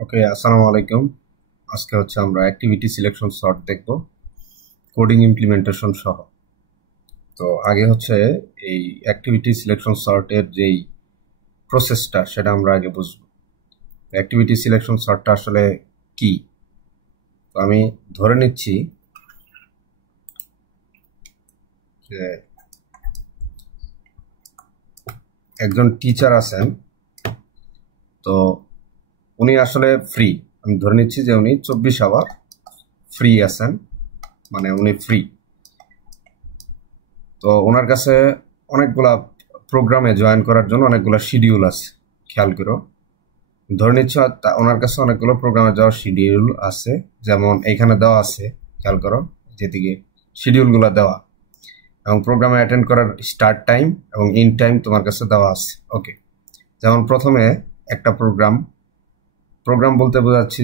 ওকে, আসসালামু আলাইকুম। আজকে আমরা অ্যাক্টিভিটি সিলেকশন সর্ট দেখব, কোডিং ইমপ্লিমেন্টেশন সহ। তো আগে এই অ্যাক্টিভিটি সিলেকশন সর্টের যেই প্রসেসটা সেটা আমরা আগে বুঝব। অ্যাক্টিভিটি সিলেকশন সর্টটা আসলে কি? তো আমি ধরে নিচ্ছি যে একজন টিচার আছেন, তো উনি আসলে ফ্রি। আমি ধরে নিচ্ছি যে উনি 24 আওয়ার ফ্রি আছেন, মানে উনি ফ্রি। তো ওনার কাছে অনেকগুলা প্রোগ্রামে জয়েন করার জন্য অনেকগুলো শিডিউল আছে। খেয়াল করো, ধরে নিচ্ছ ওনার কাছে অনেকগুলো প্রোগ্রামে যাওয়ার শিডিউল আছে, যেমন এইখানে দেওয়া আছে। খেয়াল করো, যেদিকে শিডিউলগুলো দেওয়া এবং প্রোগ্রামে অ্যাটেন্ড করার স্টার্ট টাইম এবং ইন টাইম তোমার কাছে দেওয়া আছে। ওকে, যেমন প্রথমে একটা প্রোগ্রাম বলতে বোঝাচ্ছি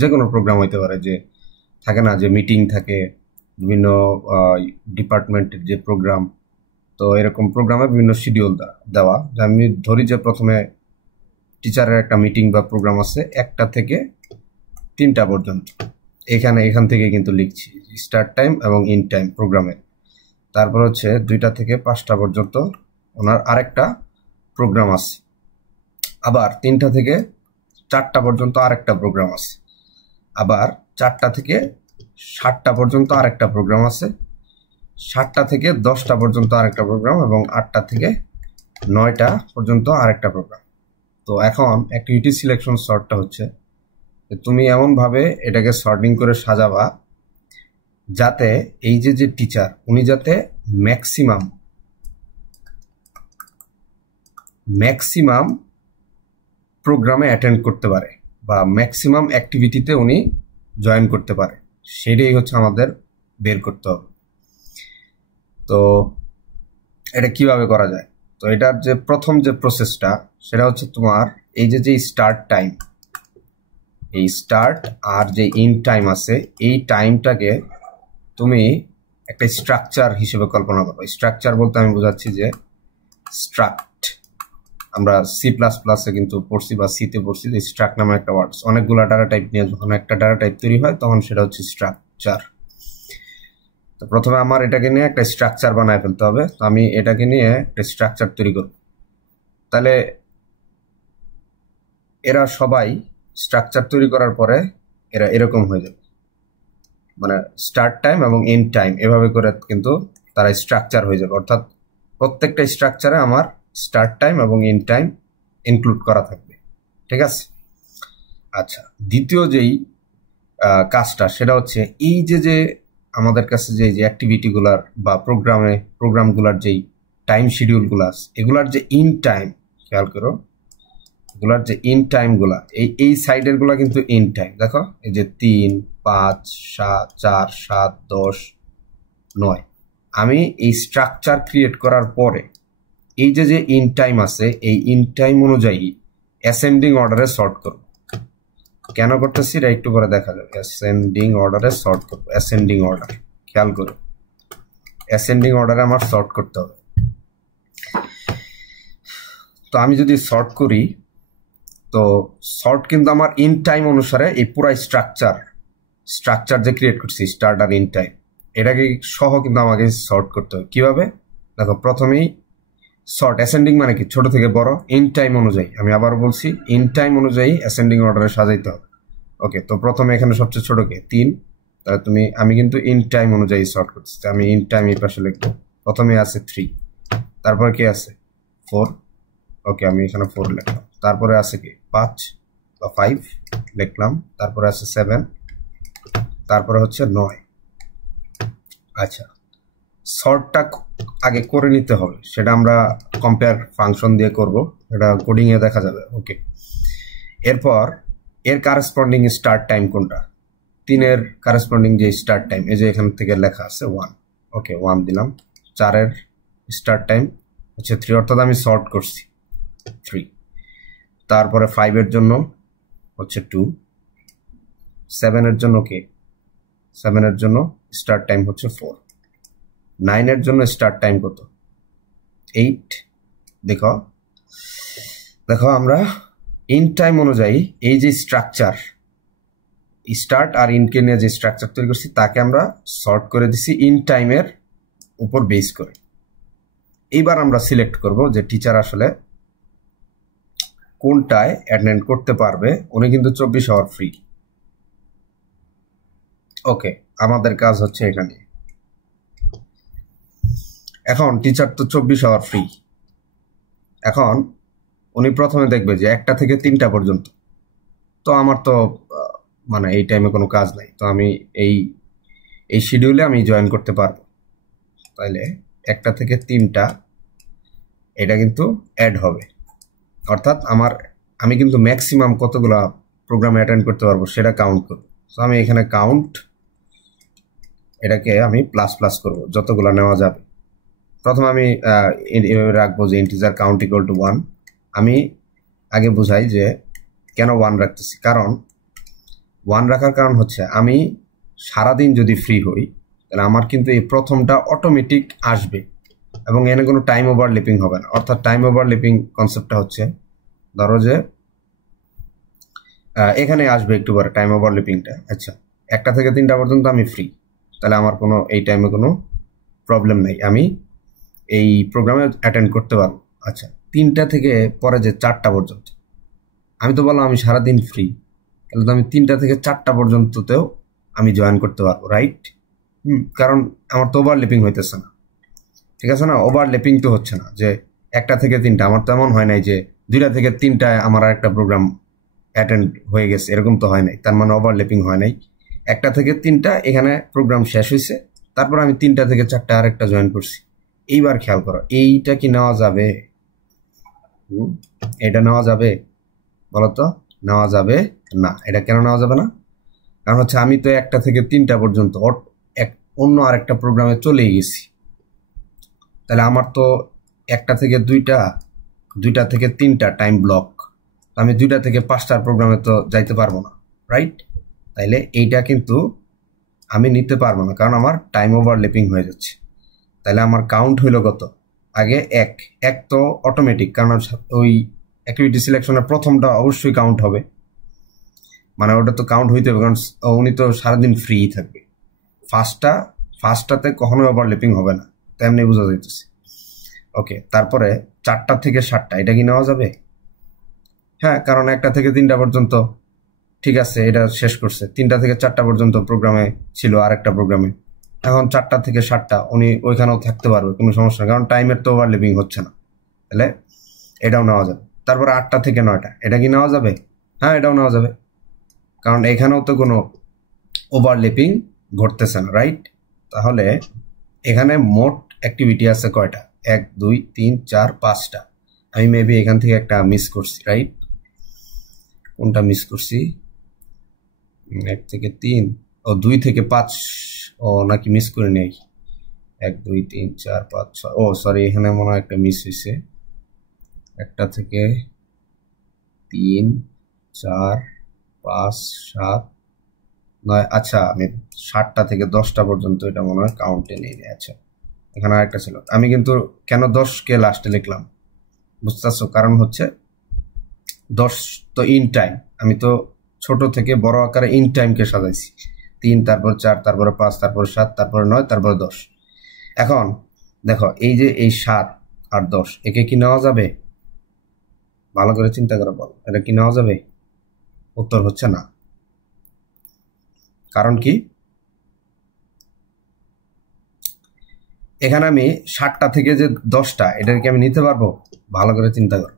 যে কোনো প্রোগ্রাম হইতে পারে, যে থাকে না যে মিটিং থাকে, বিভিন্ন ডিপার্টমেন্টের যে প্রোগ্রাম। তো এরকম প্রোগ্রামে বিভিন্ন শিডিউল দেওয়া। আমি ধরি যে প্রথমে টিচারের একটা মিটিং বা প্রোগ্রাম আছে 1টা থেকে 3টা পর্যন্ত। এখান থেকে কিন্তু লিখছি স্টার্ট টাইম এবং ইন টাইম প্রোগ্রামের। তারপর 2টা থেকে 5টা পর্যন্ত ওনার আরেকটা প্রোগ্রাম আছে। আবার 3টা থেকে 4টা পর্যন্ত আরেকটা প্রোগ্রাম আছে। আবার 4টা থেকে 7টা পর্যন্ত আরেকটা প্রোগ্রাম আছে। 7টা থেকে 10টা পর্যন্ত আরেকটা প্রোগ্রাম এবং 8টা থেকে 9টা পর্যন্ত আরেকটা প্রোগ্রাম। তো এখন অ্যাক্টিভিটি সিলেকশন সর্টটা তুমি এমনভাবে এটাকে সর্টিং করে সাজাবা যাতে এই যে টিচার উনি যাতে ম্যাক্সিমাম প্রোগ্রামে অ্যাটেন্ড করতে পারে বা ম্যাক্সিমাম অ্যাক্টিভিটিতে উনি জয়েন করতে পারে, সেটাই আমাদের বের করতে হবে। তো এটা কিভাবে করা যায়? তো এটার যে প্রথম যে প্রসেসটা সেটা তোমার এই যে স্টার্ট টাইম, এই স্টার্ট আর যে ইন টাইম আছে, এই টাইমটাকে তুমি একটা স্ট্রাকচার হিসেবে কল্পনা করো। স্ট্রাকচার বলতে আমি বোঝাচ্ছি যে স্ট্রাক্ট, আমরা C++-এ কিন্তু পড়ছি বা সিতে পড়ছি যে স্ট্রাক্ট নামে একটা ওয়ার্ড। অনেকগুলো ডাটা টাইপ নিয়ে যখন একটা ডাটা টাইপ তৈরি হয় তখন সেটা স্ট্রাকচার। তো প্রথমে আমার এটাকে নিয়ে একটা স্ট্রাকচার বানায় ফেলতে হবে। তো আমি এটাকে নিয়ে একটা স্ট্রাকচার তৈরি করব। তাহলে এরা সবাই স্ট্রাকচার তৈরি করার পরে এরা এরকম হয়ে যাবে, মানে স্টার্ট টাইম এবং এন্ড টাইম এভাবে করে কিন্তু তারা স্ট্রাকচার হয়ে যাবে। অর্থাৎ প্রত্যেকটা স্ট্রাকচারে আমার স্টার্ট টাইম এবং এন্ড টাইম ইনক্লুড করা থাকবে। ঠিক আছে? আচ্ছা, দ্বিতীয় যেই কাজটা সেটা এই যে আমাদের কাছে যে অ্যাক্টিভিটিগুলার বা প্রোগ্রামগুলার যেই টাইম শিডিউলগুলো আছে, এগুলার যে ইন টাইম, খেয়াল করো, এগুলার যে ইন টাইমগুলা এই সাইডের গুলা কিন্তু ইন টাইম। দেখো, এই যে 3, 5, 7, 4, 7, 10, 9, আমি এই স্ট্রাকচার ক্রিয়েট করার পরে এই যে ইন টাইম আছে, এই ইন টাইম অনুযায়ী অ্যাসেন্ডিং অর্ডারে সর্ট করব। কেন করতেছি এটা একটু পরে দেখা যাবে। অ্যাসেন্ডিং অর্ডারে সর্ট করব। অ্যাসেন্ডিং অর্ডার, খেয়াল করো, অ্যাসেন্ডিং অর্ডারে আমার সর্ট করতে হবে। তো আমি যদি সর্ট করি, তো সর্ট কিন্তু আমার ইন টাইম অনুসারে এই পুরো স্ট্রাকচার যে ক্রিয়েট করছি স্টার্ট আর ইন টাইম, এটাকে সহ কিন্তু আমাকে সর্ট করতে হবে। কিভাবে? দেখো, প্রথমেই সর্ট অ্যাসেন্ডিং মানে কি, ছোট থেকে বড়, ইন টাইম অনুযায়ী। আমি আবার বলছি, ইন টাইম অনুযায়ী অ্যাসেন্ডিং অর্ডারে সাজাইতে হবে। ওকে, তো প্রথমে এখানে সবচেয়ে ছোট কে 3, তাহলে আমি কিন্তু ইন টাইম অনুযায়ী সর্ট করছি। আমি ইন টাইম এই পাশে লিখবো। প্রথমে আছে 3, তারপর কি আছে 4। ওকে, আমি এখানে 4 লিখলাম। তারপরে আছে কি 5 বা 5 লিখলাম। তারপরে আছে 7, তারপরে 9। আচ্ছা, সর্টটা আগে করে নিতে হবে, সেটা আমরা কম্পেয়ার ফাংশন দিয়ে করব, এটা কোডিং এ দেখা যাবে। ওকে, এরপর এর কারেসপন্ডিং স্টার্ট টাইম কোনটা? 3-এর কারেসপন্ডিং যে স্টার্ট টাইম, এই যে এখান থেকে লেখা আছে 1। ওকে, 1 দিলাম। 4-এর স্টার্ট টাইম 3, অর্থাৎ আমি সর্ট করছি 3। তারপরে 5-এর জন্য 2, 7-এর জন্য 7-এর জন্য স্টার্ট টাইম 4, 9-এর জন্য স্টার্ট টাইম কত? 8। দেখো আমরা ইন টাইম অনুযায়ী এই যে স্ট্রাকচার স্টার্ট আর ইনকে নিয়ে যে স্ট্রাকচার তৈরি করছি তাকে আমরা সর্ট করে দিছি ইন টাইমের উপর বেস করে। এইবার আমরা সিলেক্ট করব যে টিচার আসলে কোনটায় অ্যাটেন্ড করতে পারবে। উনি কিন্তু 24 আওয়ার ফ্রি। ওকে, আমাদের কাজ হচ্ছে এখানে। এখন টিচার তো 24 আওয়ার ফ্রি। এখন উনি প্রথমে দেখবে যে 1টা থেকে 3টা পর্যন্ত। তো আমার তো মানে এই টাইমে কোনো কাজ নাই, তো আমি এই শিডিউলে আমি জয়েন করতে পারবো। তাহলে 1টা থেকে 3টা এটা কিন্তু অ্যাড হবে, অর্থাৎ আমি কিন্তু ম্যাক্সিমাম কতগুলা প্রোগ্রামে অ্যাটেন্ড করতে পারবো সেটা কাউন্ট করব। তো আমি এখানে কাউন্ট এটাকে আমি প্লাস প্লাস করব যতগুলো নেওয়া যাবে। প্রথমে আমি রাখবো যে ইন্টিজার কাউন্ট ইকুয়াল টু 1। আমি আগে বুঝাই যে কেন 1 রাখতেছি। কারণ 1 রাখার কারণ হচ্ছে আমি সারাদিন যদি ফ্রি হই তাহলে আমার কিন্তু এই প্রথমটা অটোমেটিক আসবে এবং এখানে কোনো টাইম ওভারল্যাপিং হবে না। অর্থাৎ টাইম ওভারল্যাপিং কনসেপ্টটা হচ্ছে, ধরো যে এখানে আসবে একটু পরে টাইম ওভারল্যাপিংটা। আচ্ছা, 1টা থেকে 3টা পর্যন্ত আমি ফ্রি, তাহলে আমার কোনো এই টাইমে কোনো প্রবলেম নেই, আমি এই প্রোগ্রামে অ্যাটেন্ড করতে পারবো। আচ্ছা, 3টা থেকে পরে যে 4টা পর্যন্ত, আমি তো বললাম আমি সারাদিন ফ্রি, তাহলে তো আমি 3টা থেকে 4টা পর্যন্ততেও আমি জয়েন করতে পারবো, রাইট? কারণ আমার তো ওভারল্যাপিং হইতেছে না, ঠিক আছে না? ওভারল্যাপিং তো হচ্ছে না যে 1টা থেকে 3টা। আমার তো এমন হয় নাই যে 2টা থেকে 3টায় আমার আরেকটা প্রোগ্রাম অ্যাটেন্ড হয়ে গেছে, এরকম তো হয় নাই। তার মানে ওভারল্যাপিং হয় নাই। 1টা থেকে 3টা এখানে প্রোগ্রাম শেষ হয়েছে, তারপর আমি 3টা থেকে 4টা আরেকটা জয়েন করছি। এইবার খেয়াল করো, এইটা কি নেওয়া যাবে? এটা নেওয়া যাবে? বলতো নেওয়া যাবে না। এটা কেন নেওয়া যাবে না? কারণ হচ্ছে আমি তো 1টা থেকে 3টা পর্যন্ত অন্য আরেকটা প্রোগ্রামে চলেই গেছি। তাহলে আমার তো 1টা থেকে 2টা, 2টা থেকে 3টা টাইম ব্লক, আমি 2টা থেকে 5টার প্রোগ্রামে তো যাইতে পারবো না, রাইট? তাইলে এইটা কিন্তু আমি নিতে পারবো না, কারণ আমার টাইম ওভারল্যাপিং হয়ে যাচ্ছে। তাহলে আমার কাউন্ট হইল কত? আগে 1 তো অটোমেটিক, কারণ ওই অ্যাক্টিভিটি সিলেকশনের প্রথমটা অবশ্যই কাউন্ট হবে, মানে ওটা তো কাউন্ট হইতে হবে, কারণ উনি তো সারাদিন ফ্রি থাকবে। ফার্স্টটাতে কখনোই ওভারল্যাপিং হবে না, তেমনি বোঝা যাইতেছে। ওকে, তারপরে 4টা থেকে 7টা, এটা কি নেওয়া যাবে? হ্যাঁ, কারণ 1টা থেকে 3টা পর্যন্ত ঠিক আছে, এটা শেষ করছে। 3টা থেকে 4টা পর্যন্ত প্রোগ্রামে ছিল আরেকটা প্রোগ্রামে। এখন 4টা থেকে 7টা উনি ওইখানেও থাকতে পারবে, কোনো সমস্যা না, কারণ টাইমের তো ওভারল্যাপিং হচ্ছে না। তাহলে এটাও নেওয়া যাবে। তারপরে 8টা থেকে 9টা, এটা কি নেওয়া যাবে? হ্যাঁ, এটাও নেওয়া যাবে, কারণ এখানেও তো কোনো ওভারল্যাপিং ঘটতেছে না, রাইট? তাহলে এখানে মোট অ্যাক্টিভিটি আছে কয়টা? 1 2 3 4 5টা। আমি মেবি এখান থেকে একটা মিস করছি, রাইট? কোনটা মিস করছি? 1 থেকে 3 ও 2 থেকে 5 ও নাকি মিস করে নেই? 1 2 3 4 5 6, ও সরি, এখানে মনে হয় একটা মিস হয়েছে। 1টা থেকে 3 4 5 7 9, আচ্ছা আমি 7টা থেকে 10টা পর্যন্ত এটা মনে হয় কাউন্টে নেই। আচ্ছা, এখানে আরেকটা ছিল। আমি কিন্তু কেন 10কে লাস্টে লিখলাম বুঝতেছো? কারণ হচ্ছে 10 তো ইন টাইম, আমি তো ছোট থেকে বড় আকারে ইন টাইমকে সাজাইছি। 3, তারপর 4, তারপরে 5, তারপরে 7, তারপরে 9, তারপরে 10। এখন দেখো, এই যে এই 7 আর 10, একে কি নেওয়া যাবে? ভালো করে চিন্তা করে বল, এটা কি নেওয়া যাবে? উত্তর হচ্ছে না। কারণ কি? এখানে আমি 7টা থেকে যে 10টা, এটাকে কি আমি নিতে পারবো? ভালো করে চিন্তা করো,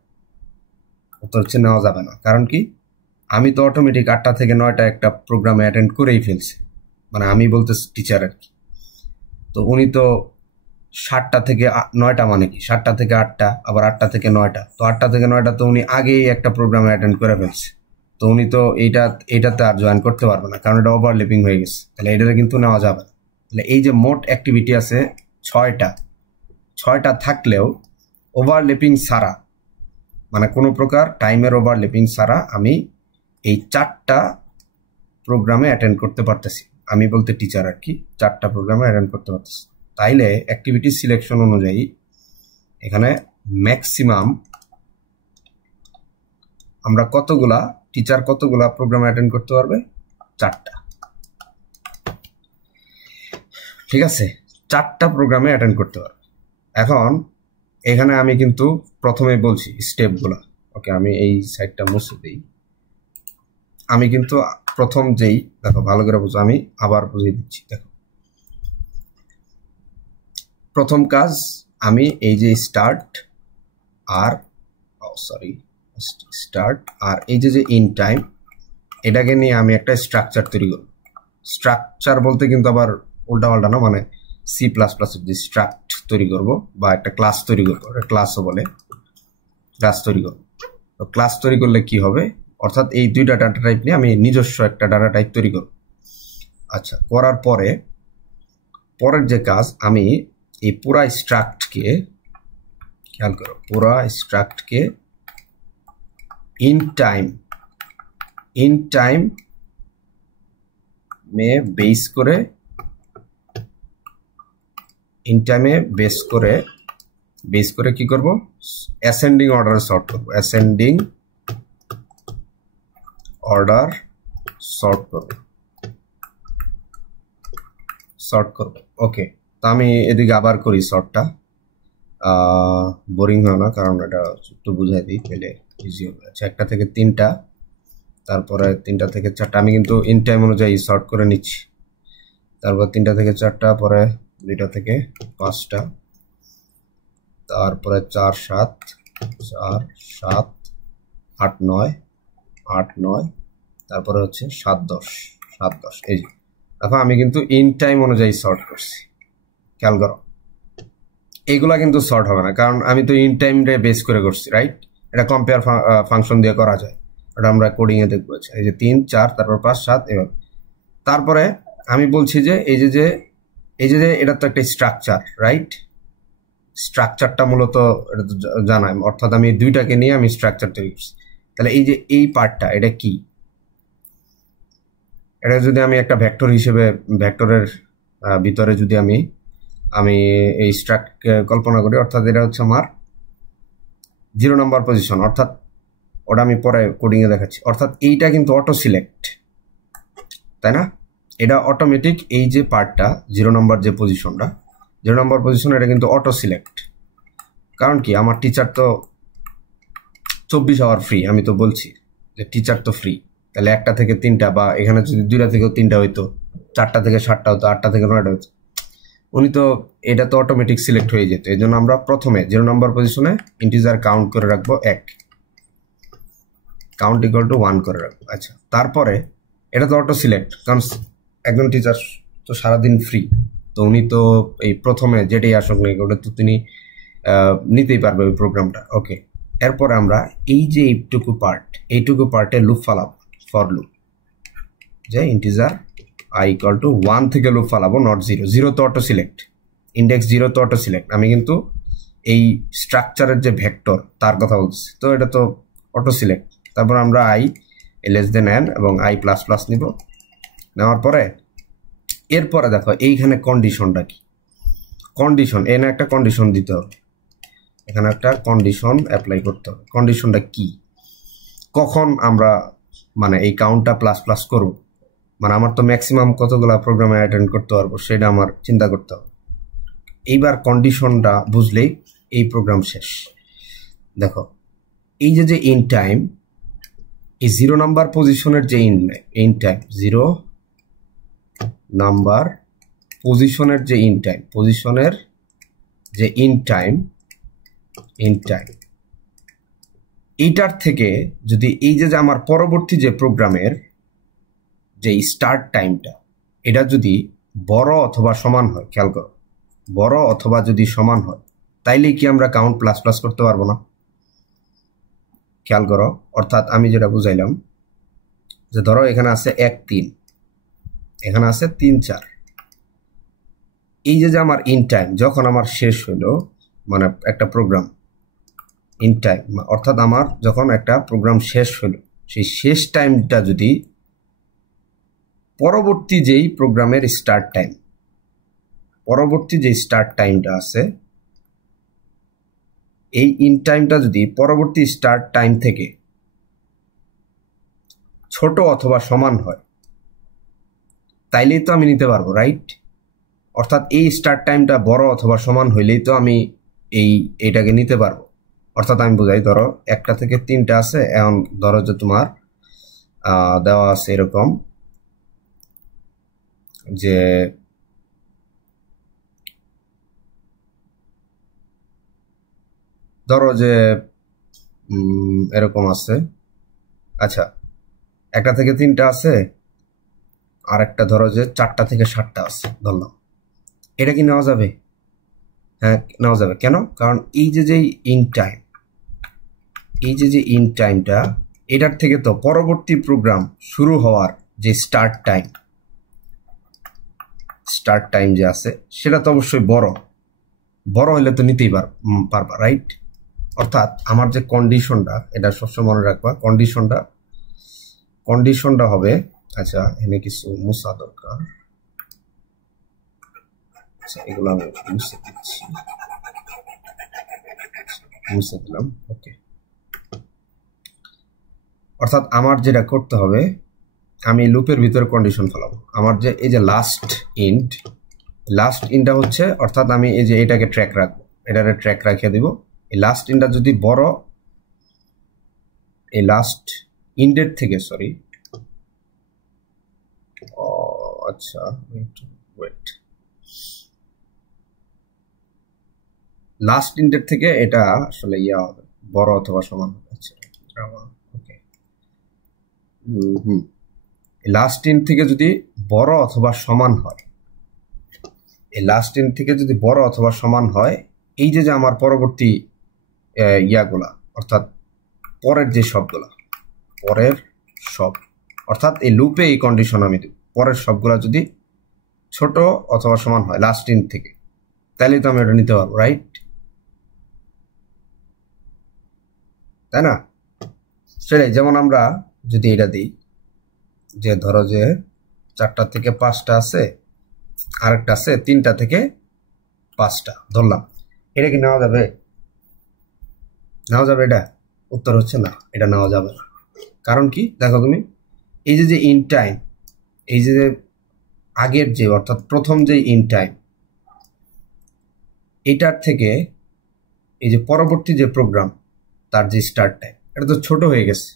উত্তর হচ্ছে নেওয়া যাবে না। কারণ কি? আমি তো অটোমেটিক 8টা থেকে 9টা একটা প্রোগ্রামে অ্যাটেন্ড করেই ফেলছি, মানে আমি বলতে টিচার আর কি। তো উনি তো 7টা থেকে 9টা, মানে কি 7টা থেকে 8টা, আবার 8টা থেকে 9টা, তো 8টা থেকে 9টা তো উনি আগেই একটা প্রোগ্রামে অ্যাটেন্ড করে ফেলছে। তো উনি তো এইটাতে আর জয়েন করতে পারবে না, কারণ এটা ওভারল্যাপিং হয়ে গেছে। তাহলে এটাতে কিন্তু নেওয়া যাবে না। তাহলে এই যে মোট অ্যাক্টিভিটি আছে 6টা থাকলেও ওভারল্যাপিং ছাড়া, মানে কোনো প্রকার টাইমের ওভারল্যাপিং ছাড়া আমি এই 4টা প্রোগ্রামে অ্যাটেন্ড করতে পারতেছি। আমি বলতে টিচার আর কি, 4টা প্রোগ্রামে অ্যাটেন্ড করতে পারতেছি। তাইলে অ্যাক্টিভিটি সিলেকশন অনুযায়ী এখানে ম্যাক্সিমাম আমরা কতগুলা টিচার কতগুলা প্রোগ্রাম অ্যাটেন্ড করতে পারবে 4টা ঠিক আছে 4টা প্রোগ্রামে অ্যাটেন্ড করতে পারবে এখন এখানে আমি কিন্তু প্রথমে বলছি স্টেপগুলা ওকে আমি এই সাইডটা মুছে দিই আমি কিন্তু প্রথম যেই দেখো ভালো করে বুঝো আমি আবার বুঝিয়ে দিচ্ছি দেখো প্রথম কাজ আমি এই যে স্টার্ট আর স্টার্ট আর এই যে ইন টাইম এটাকে নিয়ে আমি একটা স্ট্রাকচার তৈরি করব স্ট্রাকচার বলতে কিন্তু আবার উল্টাপাল্টা না মানে সি প্লাস প্লাসের যে স্ট্রাক্ট তৈরি করব বা একটা ক্লাস তৈরি করবো ক্লাসও বলে ক্লাস তৈরি করবো তো ক্লাস তৈরি করলে কি হবে অর্থাৎ এই দুইটা ডাটা টাইপ নিয়ে আমি নিজস্ব একটা ডাটা টাইপ তৈরি করব আচ্ছা করার পরে পরের যে কাজ আমি এই পুরা স্ট্রাক্টকে খেয়াল করো পুরা স্ট্রাক্টকে इन टाइम में बेस करे इन टाइम में बेस करे की करबो असेंडिंग ऑर्डर सॉर्ट करबो असेंडिंग ऑर्डर सॉर्ट करबो ओके तो আমি এদিকে আবার করি সর্টটা বোরিং হয় না কারণ এটা একটু বুঝাই দিই তাহলে ইজি হবে আচ্ছা একটা থেকে 3টা তারপরে 3টা থেকে 4টা আমি কিন্তু ইন টাইম অনুযায়ী সর্ট করে নিচ্ছি তারপর 3টা থেকে 4টা পরে 2টা থেকে 5টা তারপরে 4 7 8 9 তারপরে হচ্ছে 7 10 এই এখন আমি কিন্তু ইন টাইম অনুযায়ী সর্ট করছি খেয়াল করো এইগুলা কিন্তু সর্ট হবে না কারণ আমি তো ইন টাইম রে বেস করে করছি রাইট এটা কম্পেয়ার ফাংশন দিয়ে করা যায় এটা আমরা কোডিং এ দেখবো এই যে 3 4 তারপর 5 7 এভাবে তারপরে আমি বলছি যে এই যে এটা তো একটা স্ট্রাকচার রাইট স্ট্রাকচারটা মূলত এটা তো জানাই অর্থাৎ আমি দুইটাকে নিয়ে আমি স্ট্রাকচার তৈরি করছি তাহলে এই যে এই পার্টটা এটা কি এটা যদি আমি একটা ভেক্টর হিসেবে ভেক্টরের ভিতরে যদি আমি এই স্ট্রাক্ট কল্পনা করি অর্থাৎ এটা হচ্ছে আমার 0 নাম্বার পজিশন অর্থাৎ ওটা আমি পরে কোডিং এ দেখাচ্ছি অর্থাৎ এইটা কিন্তু অটো সিলেক্ট তাই না এটা অটোমেটিক এই যে পার্টটা 0 নাম্বার যে পজিশনটা 0 নাম্বার পজিশন এটা কিন্তু অটো সিলেক্ট কারণ কি আমার টিচার তো 24 আওয়ার ফ্রি আমি তো বলছি যে টিচার তো ফ্রি তাহলে 1টা থেকে 3টা বা এখানে যদি 2টা থেকে 3টা হইতো 4টা থেকে 7টা হতো 8টা থেকে 9টা হতো উনি তো এটা তো অটোমেটিক সিলেক্ট হয়ে যেত এই জন্য আমরা প্রথমে 0 নাম্বার পজিশনে ইন্টিজার কাউন্ট করে রাখবো 1 কাউন্ট ইকুয়াল টু 1 করে রাখবো আচ্ছা তারপরে এটা তো অটো সিলেক্ট কারণ একজন টিচার তো সারাদিন ফ্রি তো উনি তো এই প্রথমে যেটাই আসুক না ওটা তো তিনি নিতেই পারবে ওই প্রোগ্রামটা ওকে এরপর আমরা এই যে এইটুকু পার্টে লুপ ফালাবো ফর লুপ যে ইন্টিজার I equal to 1 থেকে লুপ ফালাবো নট 0 তো অটো সিলেক্ট ইন্ডেক্স 0 তো অটো সিলেক্ট আমি কিন্তু এই স্ট্রাকচারের যে ভেক্টর তার কথা বলছি তো এটা তো অটো সিলেক্ট তারপর আমরা i less than n এবং i++ নিব নেওয়ার পরে এরপরে দেখো এইখানে কন্ডিশনটা কি কন্ডিশন এনে একটা কন্ডিশন দিতে হবে এখানে একটা কন্ডিশন অ্যাপ্লাই করতে হবে কন্ডিশনটা কি কখন আমরা মানে এই কাউন্টটা প্লাস করব মানে আমার তো ম্যাক্সিমাম কতগুলা প্রোগ্রামে অ্যাটেন্ড করতে পারবো সেটা আমার চিন্তা করতে হবে এইবার কন্ডিশনটা বুঝলেই এই প্রোগ্রাম শেষ দেখো এই যে ইন টাইম এই 0 নাম্বার পজিশনের যে ইন টাইম 0 নাম্বার পজিশনের যে ইন টাইম এইটার থেকে যদি এই যে আমার পরবর্তী যে প্রোগ্রামের যে স্টার্ট টাইমটা এটা যদি বড় অথবা সমান হয় খেয়াল করো বড় অথবা যদি সমান হয় তাইলে কি আমরা কাউন্ট প্লাস করতে পারবো না খেয়াল করো অর্থাৎ আমি যেটা বুঝাইলাম যে ধরো এখানে আছে 1 3 এখানে আছে 3 4 এই যে আমার ইন টাইম যখন আমার শেষ হলো মানে একটা প্রোগ্রাম ইন টাইম অর্থাৎ আমার যখন একটা প্রোগ্রাম শেষ হলো সেই শেষ টাইমটা যদি পরবর্তী যেই প্রোগ্রামের স্টার্ট টাইমটা আছে এই ইন টাইমটা যদি পরবর্তী স্টার্ট টাইম থেকে ছোট অথবা সমান হয় তাইলেই তো আমি নিতে পারবো, রাইট? অর্থাৎ এই স্টার্ট টাইমটা বড় অথবা সমান হইলেই তো আমি এইটাকে নিতে পারবো। অর্থাৎ আমি বোঝাই, ধরো 1টা থেকে 3টা আছে, এখন ধরো যে তোমার দেওয়া আছে এরকম যে ধরো যে এরকম আছে, আচ্ছা 1টা থেকে 3টা আছে, আর একটা ধরো যে 4টা থেকে 7টা আছে ধরলাম, এটা কি নেওয়া যাবে? হ্যাঁ, নেওয়া যাবে। কেন? কারণ এই যে ইন টাইম, এই যে ইন টাইমটা, এটার থেকে তো পরবর্তী প্রোগ্রাম শুরু হওয়ার যে স্টার্ট টাইম যে আছে সেটা তো অবশ্যই বড় হলে তো নিতেই পারবা, রাইট? অর্থাৎ আমার যে কন্ডিশনটা, এটা সবসময় মনে রাখবা, কন্ডিশনটা হবে, আচ্ছা এখানে কিছু মুছা দরকার, আচ্ছা এগুলো আমি মুছে দিচ্ছি, মুছে দিলাম, ওকে। অর্থাৎ আমার যেটা করতে হবে, আমি লুপের ভিতরে কন্ডিশন ফেলাবো। আমার যে এই যে লাস্ট ইনটা হচ্ছে, অর্থাৎ আমি এই যে এটাকে ট্র্যাক রাখবো, এটারে ট্র্যাক রাখিয়ে দিব। এই লাস্ট ইনটা যদি বড়, এই লাস্ট ইন্ডের থেকে, সরি, আচ্ছা ওয়েট, লাস্ট ইন্ডের থেকে এটা আসলে ইয়া হবে, বড় অথবা সমান হবে। ওকে, লাস্ট ইন থেকে যদি বড় অথবা সমান হয়, এই লাস্ট ইন থেকে যদি বড় অথবা সমান হয়, এই যে আমার পরবর্তী ইয়াগুলা, অর্থাৎ পরের যে সবগুলা, পরের সব, অর্থাৎ এই লুপে এই কন্ডিশন আমি দেব, পরের সবগুলা যদি ছোট অথবা সমান হয় লাস্ট ইন থেকে, তাহলে তো আমি এটা নিতে পারবো, রাইট? তাই না? সেটাই, যেমন আমরা যদি এটা দিই যে ধরো যে 4টা থেকে 5টা আছে, আরেকটা আছে 3টা থেকে 5টা ধরলাম, এটা কি নেওয়া যাবে? এটা? উত্তর হচ্ছে না, এটা নেওয়া যাবে না। কারণ কি? দেখো তুমি, এই যে ইন টাইম, এই যে আগের যে, অর্থাৎ প্রথম যে ইন টাইম, এটার থেকে এই যে পরবর্তী যে প্রোগ্রাম, তার যে স্টার্ট টাইম, এটা তো ছোট হয়ে গেছে।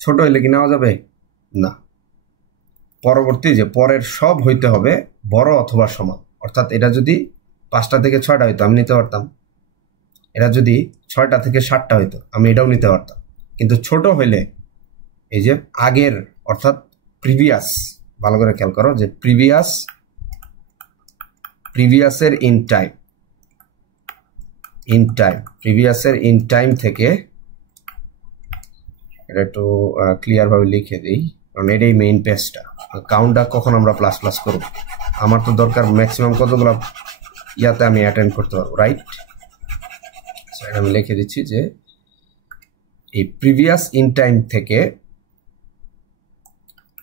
ছোট হইলে কি নেওয়া যাবে? না। পরবর্তী যে পরের সব হইতে হবে বড় অথবা সমান। অর্থাৎ এটা যদি 5টা থেকে 6টা হইতো, আমি নিতে পারতাম। এটা যদি 6টা থেকে 7টা হইতো, আমি এটাও নিতে পারতাম। কিন্তু ছোট হইলে এই যে আগের, অর্থাৎ প্রিভিয়াস, ভালো করে খেয়াল করো যে প্রিভিয়াসের ইন টাইম থেকে, এটা একটু ক্লিয়ার ভাবে লিখে দিই, কারণ এটাই মেইন পেজটা। কাউন্টটা কখন আমরা প্লাস করব? আমার তো দরকার ম্যাক্সিমাম কতগুলো ইয়াতে আমি অ্যাটেন্ড করতে পারবো, রাইট? আমি লিখে দিচ্ছি যে এই প্রিভিয়াস ইন টাইম থেকে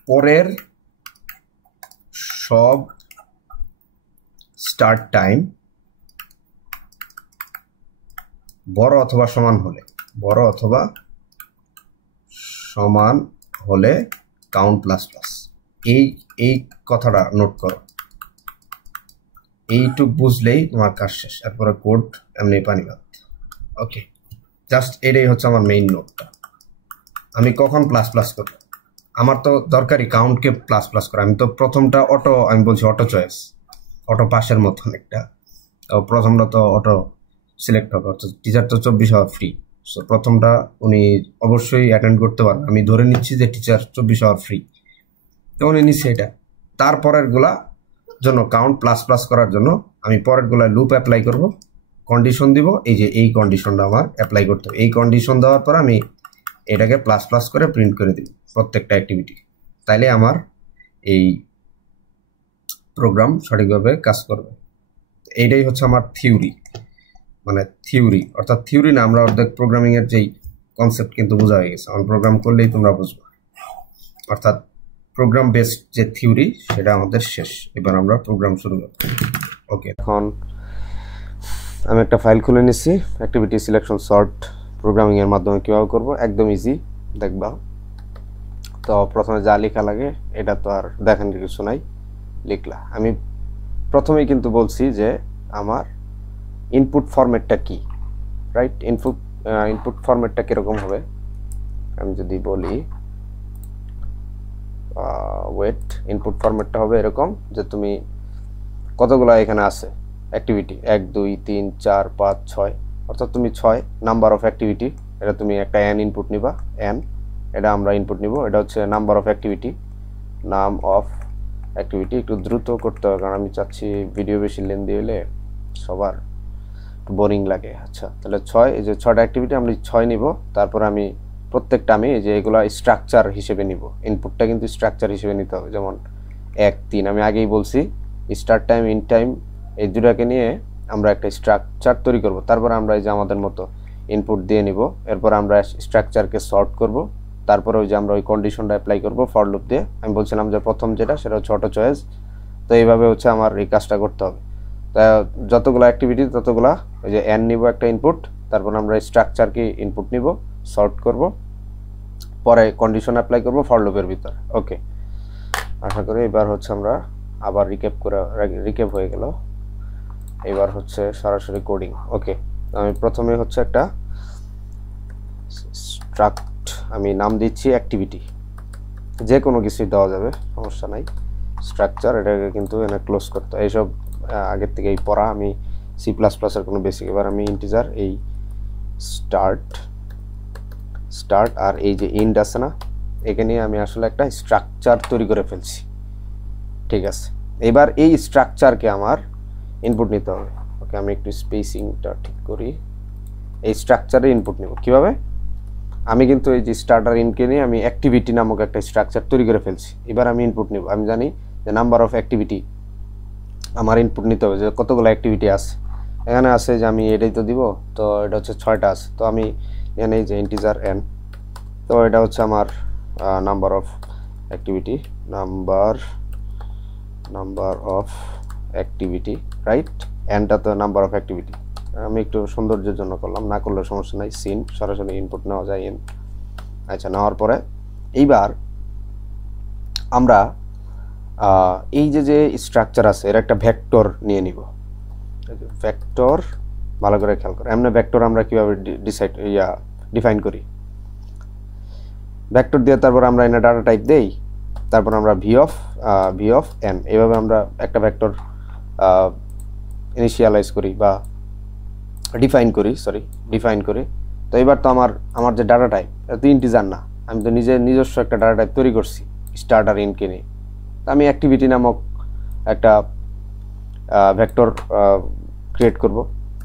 পরের সব স্টার্ট টাইম বড় অথবা সমান হলে কাউন্ট প্লাস। এই কথাটা নোট করো, এইটুক বুঝলেই তোমার কাজ শেষ। এরপরে কোড এমনি পানিবাদ। ওকে, জাস্ট এটাই হচ্ছে আমার মেইন নোটটা। আমি কখন প্লাস করবো? আমার তো দরকারি কাউন্টকে প্লাস করা। আমি তো প্রথমটা আমি বলছি অটো চয়েস, অটো পাসের মতন একটা। প্রথমটা তো অটো সিলেক্ট হবে, অর্থাৎ টিচার তো 24 আওয়ার ফ্রি। সো প্রথমটা উনি অবশ্যই অ্যাটেন্ড করতে পারবেন। আমি ধরে নিচ্ছি যে টিচার 24 আওয়ার ফ্রি, তো উনি নিচ্ছে এটা। তারপরের গুলা জন্য কাউন্ট প্লাস করার জন্য আমি পরের গুলা লুপ অ্যাপ্লাই করব, কন্ডিশন দিব। এই যে এই কন্ডিশনটা আমার অ্যাপ্লাই করতে হবে। এই কন্ডিশন দেওয়ার পর আমি এটাকে প্লাস করে প্রিন্ট করে দিব প্রত্যেকটা অ্যাক্টিভিটি। তাইলে আমার এই প্রোগ্রাম সঠিকভাবে কাজ করবে। এইটাই হচ্ছে আমার থিওরি, অর্থাৎ থিওরি না, আমরা অর্ধেক প্রোগ্রামিং এর যেই কনসেপ্ট কিন্তু বোঝা হয়ে গেছে। আমার প্রোগ্রাম করলেই তোমরা বুঝবে, অর্থাৎ প্রোগ্রাম বেসড যে থিওরি সেটা আমাদের শেষ। এবার আমরা প্রোগ্রাম শুরু করব। ওকে, এখন আমি একটা ফাইল খুলে নিচ্ছি। অ্যাক্টিভিটি সিলেকশন সর্ট প্রোগ্রামিং এর মাধ্যমে কিভাবে করব, একদম ইজি। দেখবা। তো প্রথমে যা লেখা লাগে এটা তো আর দেখার কিছু নাই, লিখলা। আমি প্রথমেই কিন্তু বলছি যে আমার ইনপুট ফরম্যাটটা কি, রাইট? ইনপুট ফরম্যাটটা কিরকম হবে, আমি যদি বলি ওয়েট, ইনপুট ফরম্যাটটা হবে এরকম যে তুমি কতগুলো এখানে আছে অ্যাক্টিভিটি, 1 2 3 4 5 6, অর্থাৎ তুমি 6 নাম্বার অফ অ্যাক্টিভিটি, এটা তুমি একটা n ইনপুট নিবা, n এটা আমরা ইনপুট নিব, এটা হচ্ছে নাম্বার অফ অ্যাক্টিভিটি, নাম অফ অ্যাক্টিভিটি। একটু দ্রুত করতে হবে কারণ আমি চাচ্ছি ভিডিও বেশি লেন্দি হলে সবার বোরিং লাগে। আচ্ছা, তাহলে 6, এই যে 6টা অ্যাক্টিভিটি আমরা 6 নিব, তারপর আমি প্রত্যেকটা আমি এই যে এগুলো স্ট্রাকচার হিসেবে নিব, ইনপুটটা কিন্তু স্ট্রাকচার হিসেবে নিতে হবে। যেমন 1 3 আমি আগেই বলছি স্টার্ট টাইম, ইন্ড টাইম, এই দুটাকে নিয়ে আমরা একটা স্ট্রাকচার তৈরি করব। তারপর আমরা এই যে আমাদের মতো ইনপুট দিয়ে নিব, এরপর আমরা স্ট্রাকচারকে সর্ট করব, তারপরে ওই যে আমরা ওই কন্ডিশনটা অ্যাপ্লাই করব ফর লুপ দিয়ে। আমি বলছিলাম যে প্রথম যেটা সেটা হচ্ছে অটো চয়েস। তো এইভাবে হচ্ছে আমার এই কাজটা করতে হবে। তা যতগুলো অ্যাক্টিভিটি ততগুলা ওই যে n নিব একটা ইনপুট, তারপর আমরা স্ট্রাকচারকে ইনপুট নিব, সর্ট করব, পরে কন্ডিশন অ্যাপ্লাই করব ফর লুপের ভিতর। ওকে, আশা করি এবার হচ্ছে আমরা আবার রিক্যাপ হয়ে গেল। এবার হচ্ছে সরাসরি কোডিং। ওকে, আমি প্রথমে হচ্ছে একটা স্ট্রাক্ট আমি নাম দিচ্ছি অ্যাক্টিভিটি, যে কোনো কিছুই দেওয়া যাবে, সমস্যা নাই। স্ট্রাকচার এটাকে কিন্তু এনে ক্লোজ করতে, এইসব আগের থেকেই পড়া, আমি সি প্লাস প্লাসের কোনো বেসিক। এবার আমি ইন্টিজার এই স্টার্ট আর এই যে ইন্ড আছে না, এখানে আমি আসলে একটা স্ট্রাকচার তৈরি করে ফেলছি। ঠিক আছে, এবার এই স্ট্রাকচারকে আমার ইনপুট নিতে হবে। ওকে, আমি একটু স্পেসিংটা ঠিক করি। এই স্ট্রাকচারে ইনপুট নেব কিভাবে, আমি কিন্তু এই যে স্টার্টার ইনকে নিয়ে আমি অ্যাক্টিভিটি নামক একটা স্ট্রাকচার তৈরি করে ফেলছি। এবার আমি ইনপুট নেব, আমি জানি যে নাম্বার অফ অ্যাক্টিভিটি আমার ইনপুট নিতে হবে, যে কতগুলো অ্যাক্টিভিটি আছে। এখানে আছে যে আমি এটাই তো দিব, তো এটা হচ্ছে 6টা আছে। তো আমি এখানে এই যে ইন্টিজার n, তো এটা হচ্ছে আমার number of activity, number of activity, right? nটা তো নাম্বার অফ অ্যাক্টিভিটি। আমি একটু সৌন্দর্যের জন্য করলাম, না করলে সমস্যা নাই, সিন সরাসরি ইনপুট নেওয়া যায় n। আচ্ছা, নেওয়ার পরে এইবার আমরা এই যে স্ট্রাকচার আছে এর একটা ভেক্টর নিয়ে নিব। ভেক্টর ভালো করে খেয়াল করো, এমনি ভেক্টর আমরা কিভাবে ডিফাইন করি, ভেক্টর দিয়ে তারপর আমরা এনে ডাটা টাইপ দেই, তারপর আমরা ভি অফ n, এইভাবে আমরা একটা ভেক্টর ইনিশিয়ালাইজ করি বা ডিফাইন করি। তো এবার তো আমার যে ডাটা টাইপ এটা তো ইন্টিজার না, আমি তো নিজস্ব একটা ডাটা টাইপ তৈরি করছি স্টার্টার ইনকে নিয়ে। আমি অ্যাক্টিভিটি নামক একটা ভেক্টর ক্রিয়েট করব।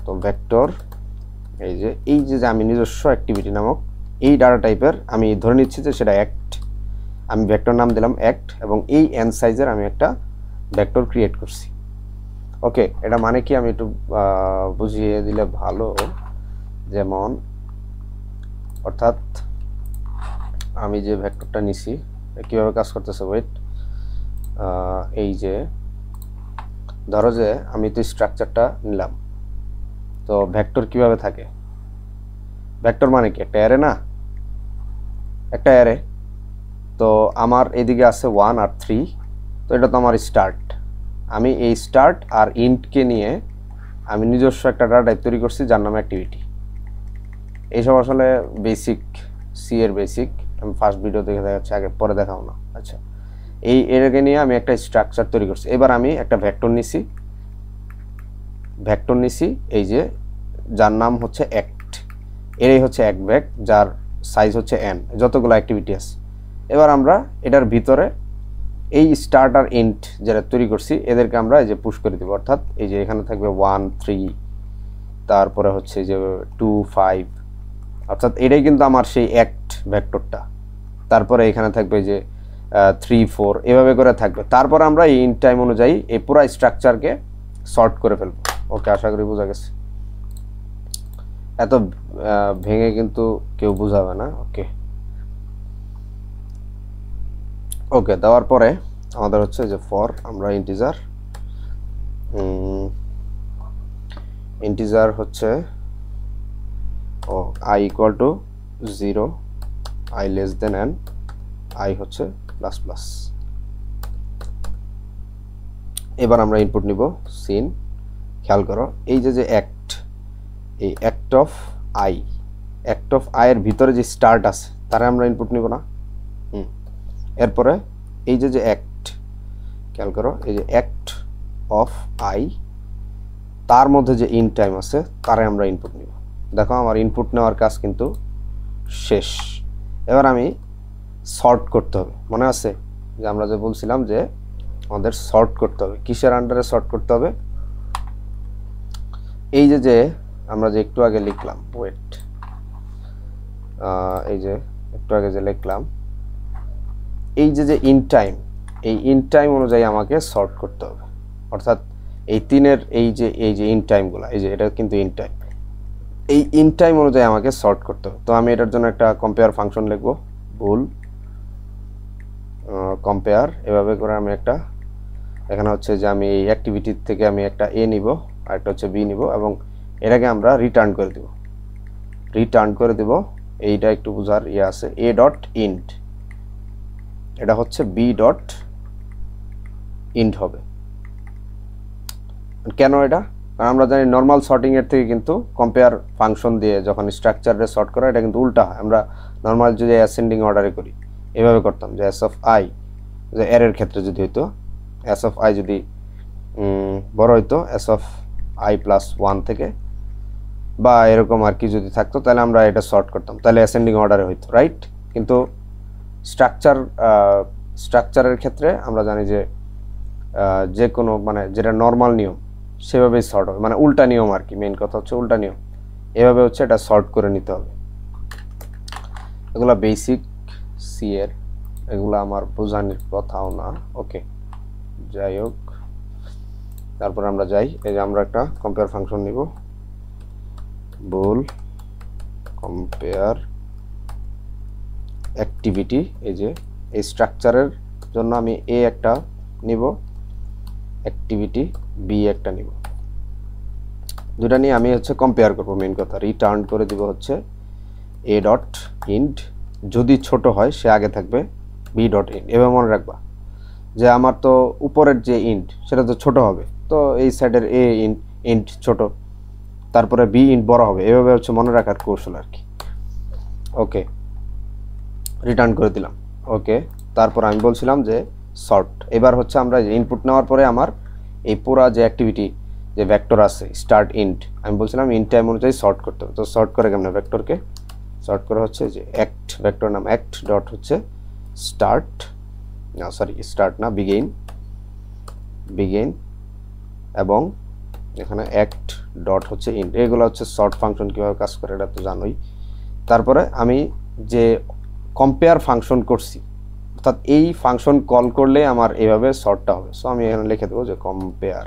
তো ভেক্টর এই যে আমি নিজস্ব অ্যাক্টিভিটি নামক এই ডাটা টাইপের আমি ধরে নিচ্ছি যে সেটা অ্যাক্ট, আমি ভেক্টর নাম দিলাম অ্যাক্ট, এবং এই n সাইজের আমি একটা ভেক্টর ক্রিয়েট করছি। ওকে, এটা মানে কি আমি একটু বুঝিয়ে দিলে ভালো। যেমন অর্থাৎ আমি যে ভেক্টরটা নিছি কিভাবে কাজ করতেছে, ওয়েট, এই যে ধরো যে আমি তো স্ট্রাকচারটা নিলাম, তো ভেক্টর কিভাবে থাকে, ভেক্টর মানে কি একটা অ্যারে না, একটা অ্যারে। তো আমার এদিকে আছে 1 আর 3, তো এটা তো আমার স্টার্ট। আমি এই স্টার্ট আর ইন্টকে নিয়ে আমি নিজস্ব একটা ডাটা টাইপ তৈরি করছি যার নাম অ্যাক্টিভিটি। এইসব আসলে বেসিক, সি এর বেসিক, আমি ফার্স্ট ভিডিও দেখে দেখাচ্ছি, আগে পরে দেখাও না। আচ্ছা, এটাকে নিয়ে আমি একটা স্ট্রাকচার তৈরি করছি। এবার আমি একটা ভেক্টর নিছি এই যে যার নাম হচ্ছে অ্যাক্ট, এটাই হচ্ছে এক ভেক্ট যার সাইজ হচ্ছে n, যতগুলো অ্যাক্টিভিটি আছে। এবার আমরা এটার ভিতরে এই স্টার্ট আর এন্ড যেটা তৈরি করছি এদেরকে আমরা এই যে পুশ করে দিব, অর্থাৎ এই যে এখানে থাকবে 1 3, তারপরে হচ্ছে যে 2 5, অর্থাৎ এটাই কিন্তু আমার সেই অ্যাক্ট ভেক্টরটা। তারপরে এখানে থাকবে যে 3 4, এভাবে করে থাকবে। তারপর আমরা এই ইন টাইম অনুযায়ী এই পুরো স্ট্রাকচারকে সর্ট করে ফেলবো। ওকে, আশা করি বোঝা গেছে। এত ভেঙে কিন্তু কেউ বুঝাবে না। ওকে, দেওয়ার পরে আমাদের হচ্ছে যে ফর আমরা ইন্টিজার হচ্ছে i equal to 0, I less then and I হচ্ছে প্লাস প্লাস। এবার আমরা ইনপুট নিব সিন। খেয়াল করো এই যে অ্যাক্ট, এই act of I, act of I এর ভিতরে যে স্টার্ট আছে তারা আমরা ইনপুট নিব না। এরপরে এই যে অ্যাক্ট, খেয়াল করো এই যে অ্যাক্ট অফ আই, তার মধ্যে যে ইন টাইম আছে তারে আমরা ইনপুট নিব। দেখো আমার ইনপুট নেওয়ার কাজ কিন্তু শেষ। এবার আমি সর্ট করতে হবে, মনে আছে যে আমরা যে বলছিলাম যে আমাদের সর্ট করতে হবে, কিসের আন্ডারে সর্ট করতে হবে? এই যে আমরা যে একটু আগে লিখলাম, ওয়েট, এই যে একটু আগে যে লিখলাম এই যে ইন টাইম, এই ইন টাইম অনুযায়ী আমাকে সর্ট করতে হবে। অর্থাৎ এই 3-এর এই যে ইন টাইমগুলো, এই যে এটা কিন্তু ইন টাইম, এই ইন টাইম অনুযায়ী আমাকে সর্ট করতে হবে। তো আমি এটার জন্য একটা কম্পেয়ার ফাংশন লিখবো, বুল কম্পেয়ার। এভাবে করে আমি একটা, এখানে হচ্ছে যে আমি এই অ্যাক্টিভিটি থেকে আমি একটা এ নিব আর একটা হচ্ছে বি নিব এবং এটাকে আমরা রিটার্ন করে দেব। রিটার্ন করে দেব, এইটা একটু বোঝার ইয়ে আছে, এ ডট ইন্ট, এটা হচ্ছে বি ডট ইন্ট হবে। কেন এটা? কারণ আমরা জানি নর্মাল সর্টিং এর থেকে কিন্তু কম্পেয়ার ফাংশন দিয়ে যখন স্ট্রাকচারে সর্ট করা এটা কিন্তু উল্টা হয়। আমরা নর্মাল যদি অ্যাসেন্ডিং অর্ডারে করি এভাবে করতাম যে এস অফ আই, যে এর ক্ষেত্রে যদি হইতো এস অফ আই যদি বড় হইতো এস অফ আই প্লাস 1 থেকে বা এরকম আর কি যদি থাকতো তাহলে আমরা এটা সর্ট করতাম, তাহলে অ্যাসেন্ডিং অর্ডারে হইতো, রাইট? কিন্তু স্ট্রাকচারের ক্ষেত্রে আমরা জানি যে যে কোনো মানে যেটা নর্মাল নিয়ম সেভাবেই সর্ট হবে, মানে উল্টা নিয়ম আর কি, মেইন কথা হচ্ছে উল্টা নিয়ম। এভাবে হচ্ছে এটা সর্ট করে নিতে হবে। এগুলা বেসিক সি এর, এগুলো আমার বোঝানোর কথাও না। ওকে, যাই হোক, তারপর আমরা যাই, এই যে আমরা একটা কম্পেয়ার ফাংশন নিব, বুল কম্পেয়ার অ্যাক্টিভিটি। এই যে এই স্ট্রাকচারের জন্য আমি এ একটা নিব, অ্যাক্টিভিটি বি একটা নিব, দুটা নিয়ে আমি হচ্ছে কম্পেয়ার করব। মেইন কথা রিটার্ন করে দিব হচ্ছে এ ডট ইন্ট, যদি ছোট হয় সে আগে থাকবে বি ডট ইন্ট। এভাবে মনে রাখবা যে আমার তো উপরের যে ইন্ট সেটা তো ছোট হবে, তো এই সাইডের এ ইন্ট ছোট, তারপরে বি ইন্ট বড় হবে, এভাবে হচ্ছে মনে রাখার কৌশল আর কি। ওকে, রিটার্ন করে দিলাম। ওকে, তারপর আমি বলছিলাম যে সর্ট। এবার হচ্ছে আমরা ইনপুট নেওয়ার পরে আমার এই পুরা যে অ্যাক্টিভিটি যে ভেক্টর আছে স্টার্ট ইন্ট, আমি বলছিলাম ইন্ট টাইম অনুযায়ী সর্ট করতে হবে। তো সর্ট করে কেমন? ভেক্টরকে সর্ট করে হচ্ছে যে অ্যাক্ট, ভেক্টর নাম অ্যাক্ট ডট হচ্ছে স্টার্ট, না সরি স্টার্ট না, বিগেইন এবং এখানে অ্যাক্ট ডট হচ্ছে ইন্ট। এগুলো হচ্ছে সর্ট ফাংশন কীভাবে কাজ করে এটা তো জানোই। তারপরে আমি যে কম্পেয়ার ফাংশন করছি, অর্থাৎ এই ফাংশন কল করলে আমার এইভাবে সর্টটা হবে। সো আমি এখানে লিখে দেবো যে কম্পেয়ার।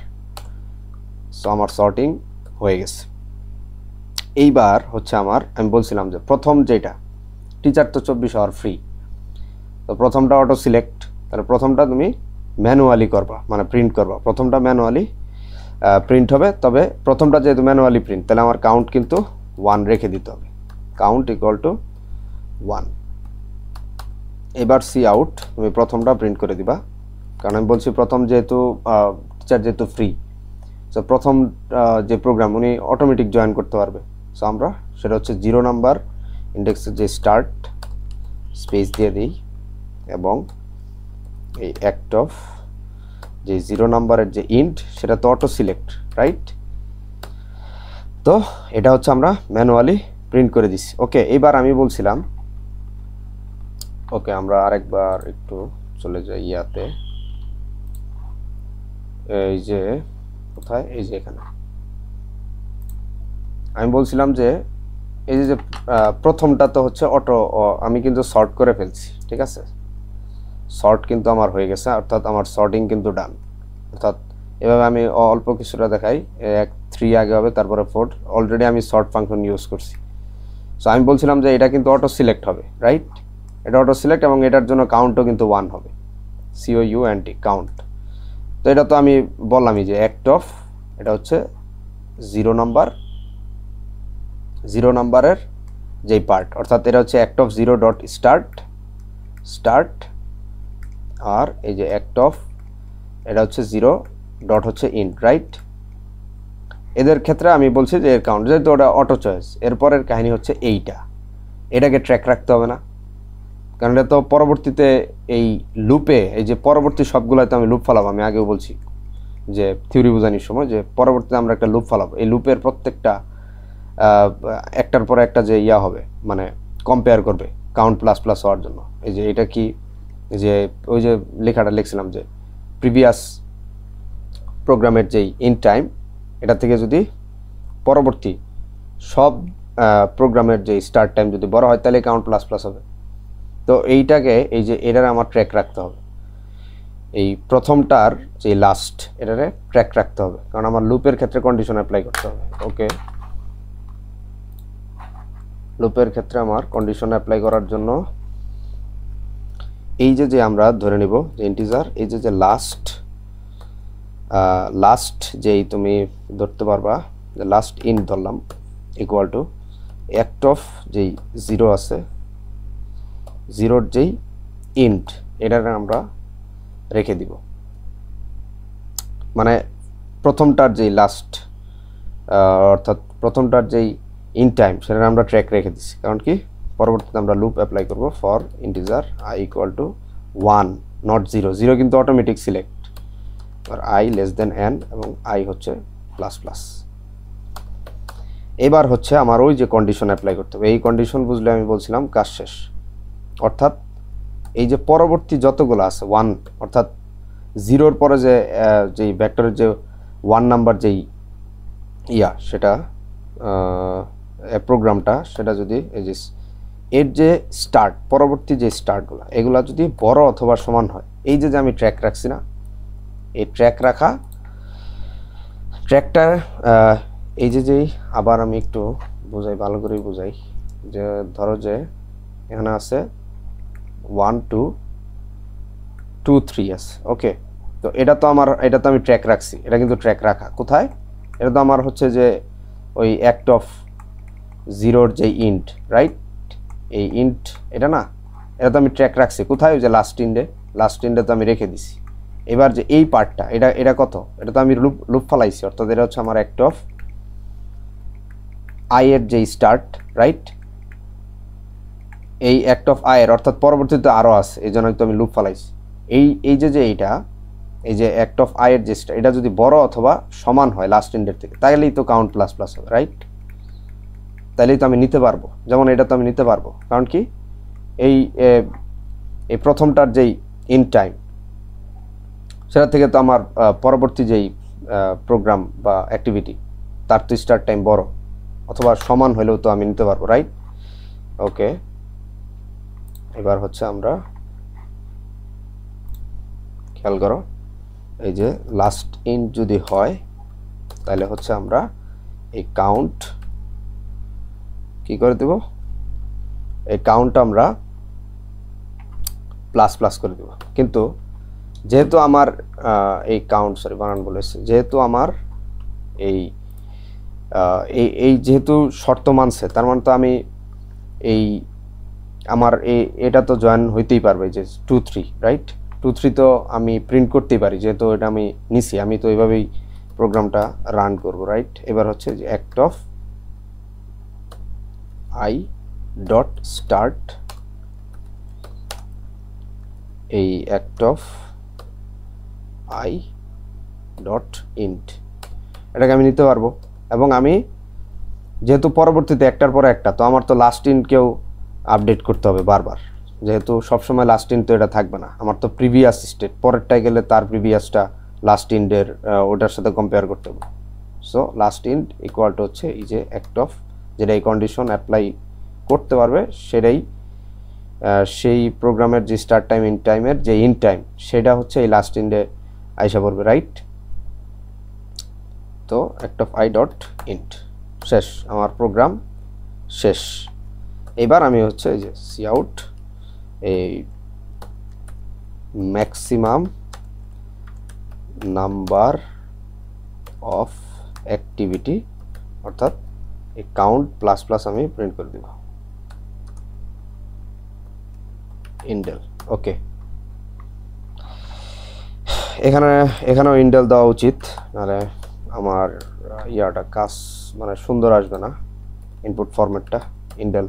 সো আমার সর্টিং হয়ে গেছে। এইবার হচ্ছে আমি বলছিলাম যে প্রথম যেটা টিচার তো 24 আওয়ার ফ্রি, তো প্রথমটা অটো সিলেক্ট, তাহলে প্রথমটা তুমি ম্যানুয়ালি করবা, মানে প্রিন্ট করবা, প্রথমটা ম্যানুয়ালি প্রিন্ট হবে। তবে প্রথমটা যেহেতু ম্যানুয়ালি প্রিন্ট, তাহলে আমার কাউন্ট কিন্তু 1 রেখে দিতে হবে, কাউন্ট ইকুয়াল টু 1। এবার সি আউট, তুমি প্রথমটা প্রিন্ট করে দিবা, কারণ আমি বলছি প্রথম যেহেতু টিচার যেহেতু ফ্রি, সো প্রথম যে প্রোগ্রাম উনি অটোমেটিক জয়েন করতে পারবে। সো আমরা সেটা হচ্ছে 0 নাম্বার ইন্ডেক্সের যে স্টার্ট স্পেস দিয়ে দিই এবং এই অ্যাক্ট অফ যে 0 নাম্বারের যে ইন্ট সেটা তো অটো সিলেক্ট, রাইট? তো এটা হচ্ছে আমরা ম্যানুয়ালি প্রিন্ট করে দিচ্ছি। ওকে, এইবার আমি বলছিলাম, ওকে আমরা আরেকবার একটু চলে যাই ইয়াতে, এই যে কোথায়, এই যে এখানে আমি বলছিলাম যে এই যে প্রথমটা তো হচ্ছে অটো, আমি কিন্তু সর্ট করে ফেলছি, ঠিক আছে? সর্ট কিন্তু আমার হয়ে গেছে, অর্থাৎ আমার সর্টিং কিন্তু ডান। অর্থাৎ এভাবে আমি অল্প কিছুটা দেখাই, 3 আগে হবে তারপরে 4, অলরেডি আমি সর্ট ফাংশন ইউজ করছি। সো আমি বলছিলাম যে এটা কিন্তু অটো সিলেক্ট হবে, রাইট? এটা অটো সিলেক্ট এবং এটার জন্য কাউন্টও কিন্তু 1 হবে, COUNT কাউন্ট। তো এটা তো আমি বললামই যে অ্যাক্ট অফ, এটা হচ্ছে 0 নাম্বারের যেই পার্ট, অর্থাৎ এটা হচ্ছে act of zero dot start, আর এই যে অ্যাক্ট অফ এটা হচ্ছে জিরো ডট হচ্ছে ইন্ট, রাইট? এদের ক্ষেত্রে আমি বলছি যে এর কাউন্ট, যেহেতু ওটা অটো চয়েস, এরপরের কাহিনী হচ্ছে এটাকে ট্র্যাক রাখতে হবে না, কারণ এটা তো পরবর্তীতে এই লুপে, এই যে পরবর্তী সবগুলোতে আমি লুপ ফালাবো। আমি আগেও বলছি যে থিওরি বোঝানোর সময় যে পরবর্তীতে আমরা একটা লুপ ফালাবো, এই লুপের প্রত্যেকটা একটার পরে একটা যে হবে, মানে কম্পেয়ার করবে কাউন্ট প্লাস প্লাস হওয়ার জন্য। এই যে এটা কি, যে ওই যে লেখাটা লিখছিলাম যে প্রিভিয়াস প্রোগ্রামের যেই ইন টাইম, এটা থেকে যদি পরবর্তী সব প্রোগ্রামের যে স্টার্ট টাইম যদি বড় হয়, তাহলে কাউন্ট প্লাস প্লাস হবে। তো এইটাকে, এই যে এটার আমার ট্র্যাক রাখতে হবে, এই প্রথমটার যে লাস্ট, এটারে ট্র্যাক রাখতে হবে, কারণ আমার লুপের ক্ষেত্রে কন্ডিশন অ্যাপ্লাই করতে হবে। ওকে, লুপের ক্ষেত্রে আমার কন্ডিশন অ্যাপ্লাই করার জন্য এই যে আমরা ধরে নিব যে ইন্টিজার, এই যে লাস্ট যেই তুমি ধরতে পারবা, যে লাস্ট ইন্ট ধরলাম ইকুয়াল টু অ্যাক্ট অফ যেই জিরো আছে, জিরোর যেই ইন্ট, এটাকে আমরা রেখে দিব, মানে প্রথমটার যেই লাস্ট, অর্থাৎ প্রথমটার যেই ইন টাইম, সেটা আমরা ট্র্যাক রেখে দিচ্ছি। কারণ কি, পরবর্তীতে আমরা লুপ অ্যাপ্লাই করব for integer i equal to 1 not 0, 0 কিন্তু অটোমেটিক সিলেক্ট, আর আই লেস দেন n এবং আই হচ্ছে প্লাস প্লাস। এবার হচ্ছে আমার ওই যে কন্ডিশন অ্যাপ্লাই করতে হবে, এই কন্ডিশন বুঝলে আমি বলছিলাম কাজ শেষ। অর্থাৎ এই যে পরবর্তী যতগুলো আছে 1, অর্থাৎ জিরোর পরে যে যেই ভেক্টরের যে 1 নাম্বার যেই সেটা প্রোগ্রামটা, সেটা যদি এই যে এর যে স্টার্ট, পরবর্তী যে স্টার্টগুলো, এগুলা যদি বড় অথবা সমান হয়, এই যে আমি ট্র্যাক রাখছি না, এই ট্র্যাক রাখা ট্র্যাকটা, এই যে আবার আমি একটু বোঝাই, ভালো করে বোঝাই, যে ধরো যে এখানে আছে 1 2 2 3 আছে। ওকে, তো এটা তো আমি ট্র্যাক রাখছি, এটা কিন্তু ট্র্যাক রাখা কোথায়, এটা তো আমার হচ্ছে যে ওই অ্যাক্ট অফ জিরোর যে ইন্ট, রাইট? এই ইন্ট এটা না, এটা তো আমি ট্র্যাক রাখছি কোথায়, ওই যে লাস্ট ইন্ডে তো আমি রেখে দিছি। এবার যে এই পার্টটা, এটা কত, এটা তো আমি লুপ ফালাইছি, অর্থাৎ এটা হচ্ছে আমার অ্যাক্ট অফ আই এর যে স্টার্ট, রাইট? এই অ্যাক্ট অফ আই এর, অর্থাৎ পরবর্তীতে আরও আছে, এই জন্য তো আমি লুপ ফালাইছি। এই যে এইটা, এই যে অ্যাক্ট অফ আই এর যে স্টার্ট, এটা যদি বড় অথবা সমান হয় লাস্ট ইন্ডের থেকে, তাহলেই তো কাউন্ট প্লাস প্লাস হবে, রাইট? তাহলেই তো আমি নিতে পারবো, যেমন এটা তো আমি নিতে পারবো, কারণ কি এই প্রথমটার যেই ইন টাইম, সেটা থেকে তো আমার পরবর্তী যেই প্রোগ্রাম বা অ্যাক্টিভিটি, তার তো স্টার্ট টাইম বড় অথবা সমান হলেও তো আমি নিতে পারবো, রাইট? ওকে, এবার হচ্ছে আমরা খেয়াল করো, এই যে লাস্ট ইন্ট যদি হয়, তাহলে হচ্ছে আমরা এই কাউন্ট কি করে দেব, এই কাউন্ট আমরা প্লাস প্লাস করে দেব। কিন্তু যেহেতু আমার এই কাউন্ট, সরি বানান বলেছে, যেহেতু আমার এই যেহেতু শর্ত মানছে, তার মানে তো আমি আমার এটা তো জয়েন হইতেই পারবে, যে 2 3, রাইট? 2 3 তো আমি প্রিন্ট করতেই পারি, যেহেতু এটা আমি নিছি, আমি তো এইভাবেই প্রোগ্রামটা রান করব, রাইট? এবার হচ্ছে যে act of i dot start, এই act of i dot int, এটাকে আমি নিতে পারবো। এবং আমি যেহেতু পরবর্তীতে একটার পর একটা, তো আমার তো লাস্ট ইন্টকেও আপডেট করতে হবে বারবার, যেহেতু সবসময় লাস্ট ইন্ট তো এটা থাকবে না, আমার তো প্রিভিয়াস স্টেট, পরেরটায় গেলে তার প্রিভিয়াসটা লাস্ট ইন্টের ওটার সাথে কম্পেয়ার করতে হবে। So last int equal to হচ্ছে এই যে অ্যাক্ট অফ, যেটা এই কন্ডিশন অ্যাপ্লাই করতে পারবে, সেটাই সেই প্রোগ্রামের যে স্টার্ট টাইম ইন টাইমের যে ইন টাইম, সেটা হচ্ছে এই লাস্ট ইন্টে আইসা পড়বে, রাইট? তো act of i dot int শেষ, আমার প্রোগ্রাম শেষ। এবার আমি হচ্ছে এই যে সি আউট, এই ম্যাক্সিমাম নাম্বার অফ অ্যাক্টিভিটি, অর্থাৎ এই কাউন্ট প্লাস প্লাস আমি প্রিন্ট করে দেব। ইন্টেল। ওকে, এখানেও ইন্টেল দেওয়া উচিত, নাহলে আমার ইয়াটা কাজ মানে সুন্দর আসবে না, ইনপুট ফরম্যাটটা ইন্টেল।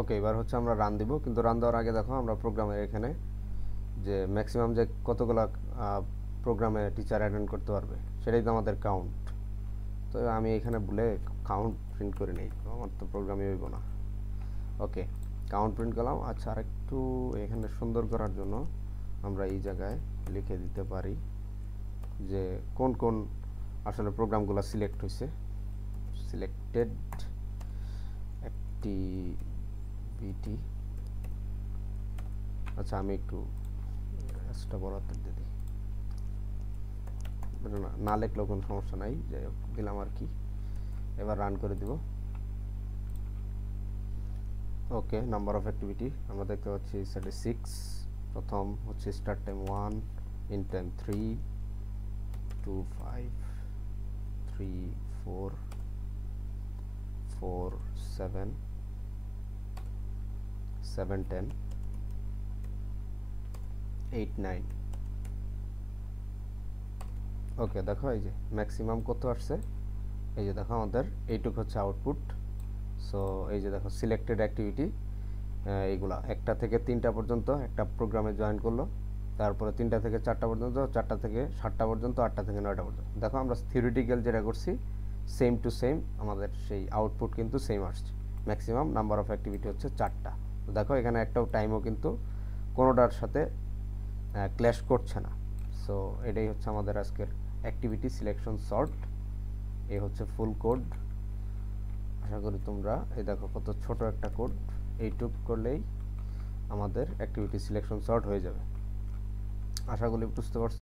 ওকে, এবার হচ্ছে আমরা রান দিব, কিন্তু রান দেওয়ার আগে দেখো আমরা প্রোগ্রামের এখানে যে ম্যাক্সিমাম যে কতগুলো প্রোগ্রামে টিচার অ্যাটেন্ড করতে পারবে সেটাই তো আমাদের কাউন্ট। তো আমি এখানে ভুলে কাউন্ট প্রিন্ট করে নেই, আমার তো প্রোগ্রামই হইব না। ওকে, কাউন্ট প্রিন্ট করলাম। আচ্ছা, আর একটু এখানে সুন্দর করার জন্য আমরা এই জায়গায় লিখে দিতে পারি যে কোন কোন আসলে প্রোগ্রামগুলো সিলেক্ট হয়েছে। Selected activity. আচ্ছা, আমি একটু এক্সট্রা বড় দিয়ে দিই, না লিখলেও কোনো সমস্যা নাই, যাই হোক দিলাম আর কি। এবার রান করে দিব। ওকে, নাম্বার অফ অ্যাক্টিভিটি আমরা দেখতে পাচ্ছি সেটা 6। প্রথম হচ্ছে স্টার্ট টাইম 1, ইন টাইম 3, 2, 5, 3, 4, 4, 7, 7, 10, 8, 9। ওকে, দেখো এই যে ম্যাক্সিমাম কত আসছে, এই যে দেখো আমাদের এইটুক হচ্ছে আউটপুট। সো এই যে দেখো সিলেক্টেড অ্যাক্টিভিটি এইগুলা 1টা থেকে 3টা পর্যন্ত একটা প্রোগ্রামে জয়েন করলো, তারপরে 3টা থেকে 4টা পর্যন্ত, 4টা থেকে 7টা পর্যন্ত, 8টা থেকে 9টা পর্যন্ত। দেখো আমরা থিওরিটিক্যাল যেটা করছি সেম টু সেম আমাদের সেই আউটপুট কিন্তু সেম আসছে। ম্যাক্সিমাম নাম্বার অফ অ্যাক্টিভিটি হচ্ছে 4টা। তো দেখো এখানে একটাও টাইমও কিন্তু কোনোটার সাথে ক্ল্যাশ করছে না। সো এটাই হচ্ছে আমাদের আজকের অ্যাক্টিভিটি সিলেকশন সর্ট। এই হচ্ছে ফুল কোড। আশা করি তোমরা এই দেখো কত ছোট একটা কোড, এইটুক করলেই আমাদের অ্যাক্টিভিটি সিলেকশন সর্ট হয়ে যাবে। আশা করি বুঝতে পারছো।